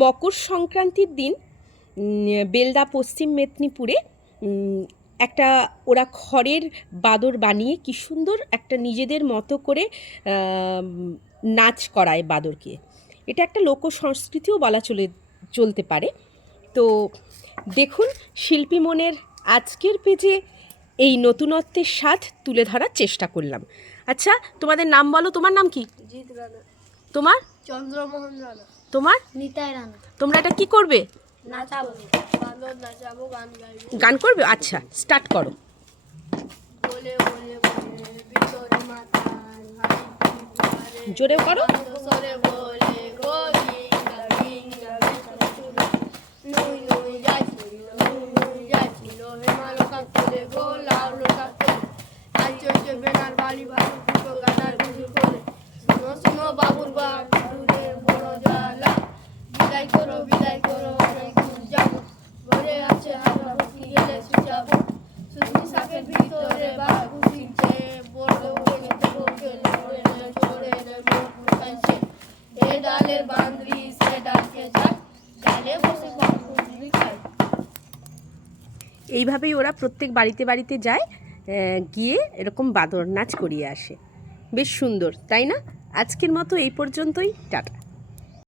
মকর সংক্রান্তির দিন বেলদা পশ্চিম মেদিনীপুরে একটা ওরা খড়ের বাদর বানিয়ে কি সুন্দর একটা নিজেদের মতো করে নাচ করায় বাদরকে। এটা একটা লোক সংস্কৃতিও বলা চলতে পারে। তো দেখুন শিল্পী মনের আজকের পেজে এই নতুনত্বের স্বাদ তুলে ধরার চেষ্টা করলাম। আচ্ছা, তোমাদের নাম বলো। তোমার নাম কি? জিৎ রানা। তোমার? চন্দ্রমোহন রানা। তোমার? নিতাই রানা। তোমরা এটা কি করবে? নাচাবো, বাঁদর নাচাবো, গান গাইবো। গান করবে? আচ্ছা, স্টার্ট করো। বলে বলে বলে ভিতরে মাতাল হাড়ি জোরে করো। সরে বলে গোবিন্দা বিন্দা বিষ্ণু নুই নুই যাচ্ছিল নুই নুই যাচ্ছিল হেমালো কাকলে গো লাউলো কাকলে আজ চলছে বেনার বাড়ি ভালো দুটো গানার কিছু করে শুনো শুনো বাবুর বাপ দূরে বড় জ্বালা বিদায় করো অনেক দূর যাবো ঘরে আছে হাওয়া ভর্তি গেলে যাবো সুতি সাপের ভিতরে বাবু শিখছে বড় বলে দেবো গেলে চলে দেবো কাছে এ ডালের বান্ধবী সে ডালকে যায় ডালে বসে বাবু খায়। এইভাবেই ওরা প্রত্যেক বাড়িতে বাড়িতে যায়, গিয়ে এরকম বাদর নাচ করিয়ে আসে। বেশ সুন্দর, তাই না? আজকের মতো এই পর্যন্তই, টাটা।